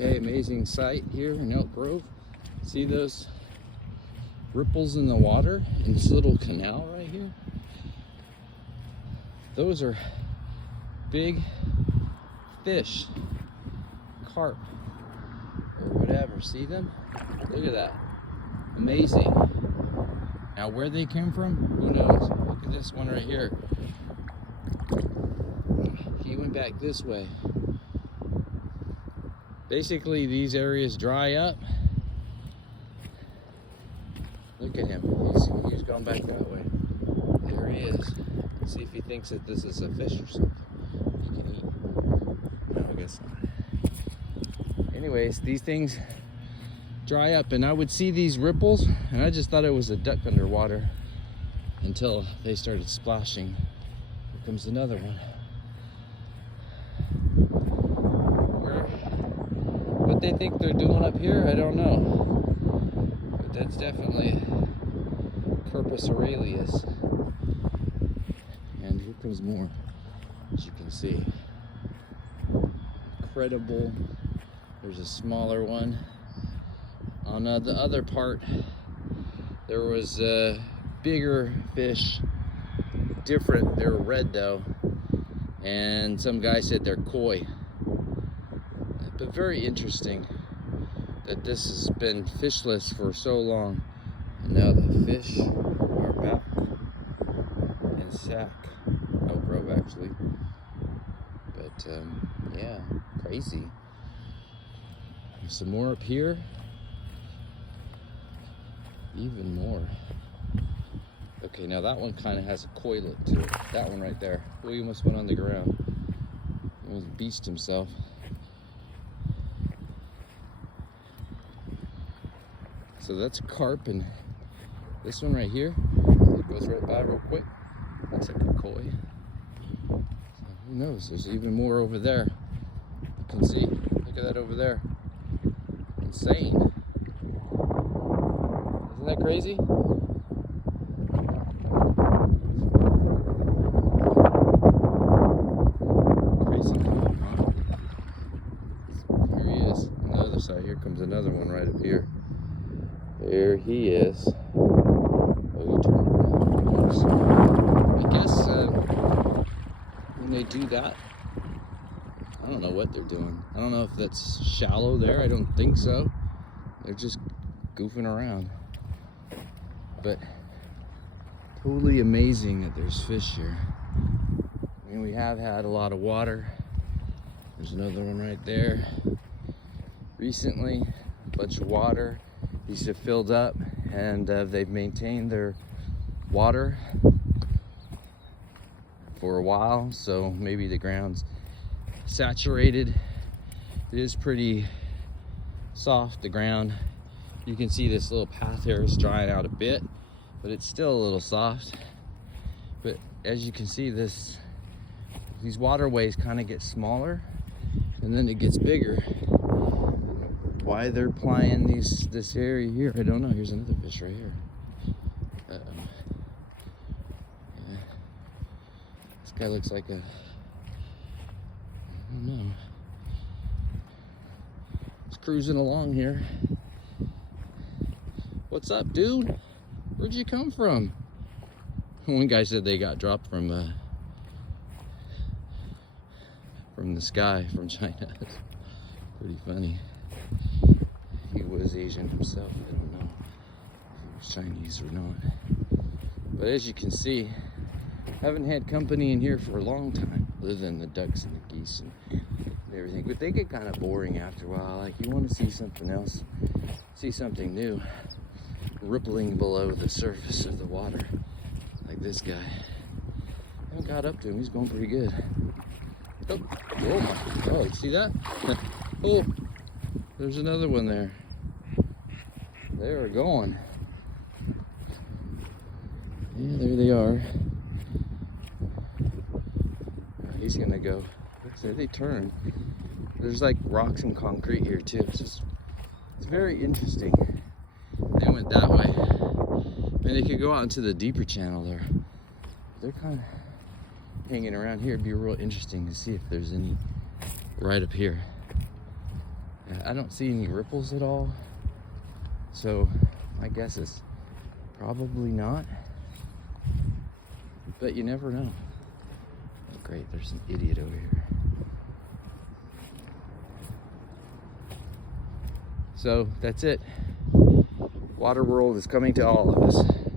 Okay, amazing sight here in Elk Grove. See those ripples in the water in this little canal right here? Those are big fish, carp, or whatever. See them? Look at that. Amazing. Now where they came from, who knows? Look at this one right here. He went back this way. Basically, these areas dry up. Look at him. He's gone back that way. There he is. Let's see if he thinks that this is a fish or something he can eat. No, I guess not. Anyways, these things dry up, and I would see these ripples, and I just thought it was a duck underwater until they started splashing. Here comes another one. What they think they're doing up here, I don't know. But that's definitely Purpus aurelius. And here comes more, as you can see. Incredible. There's a smaller one. On the other part, there was bigger fish. Different. They were red though. And some guy said they're koi. But very interesting that this has been fishless for so long. And now the fish are back in Sac, Elk Grove actually. But yeah, crazy. There's some more up here. Even more. Okay, now that one kind of has a koi look to it. That one right there. Well, he almost went on the ground. He almost beached himself. So that's a carp, and this one right here, it goes right by real quick. That's like a koi. So who knows? There's even more over there. You can see. Look at that over there. Insane. Isn't that crazy? Crazy, huh? Here he is. On the other side, here comes another one right up here. There he is. Oh, he turned around. I guess when they do that, I don't know what they're doing. I don't know if that's shallow there. I don't think so. They're just goofing around. But totally amazing that there's fish here. I mean, we have had a lot of water. There's another one right there. Recently, a bunch of water. These have filled up, and they've maintained their water for a while, so maybe the ground's saturated. It is pretty soft, the ground. You can see this little path here is drying out a bit, but it's still a little soft. But as you can see, these waterways kind of get smaller, and then it gets bigger. Why they're plying this area here, I don't know. Here's another fish right here. Yeah. This guy looks like I don't know. He's cruising along here. What's up, dude? Where'd you come from? One guy said they got dropped from the sky from China. Pretty funny. He was Asian himself. I don't know if he was Chinese or not. But as you can see, I haven't had company in here for a long time, other than the ducks and the geese and everything. But they get kind of boring after a while. Like, you want to see something else, see something new, rippling below the surface of the water, like this guy. I haven't got up to him. He's going pretty good. Oh, you see that? Oh, there's another one there. They are going. Yeah, there they are. He's gonna go. So they turn. There's like rocks and concrete here too. It's very interesting. They went that way. I mean, they could go out into the deeper channel there. They're kind of hanging around here. It'd be real interesting to see if there's any right up here. I don't see any ripples at all, so my guess is probably not, but you never know. Oh, great, there's an idiot over here. So that's it. Water World is coming to all of us.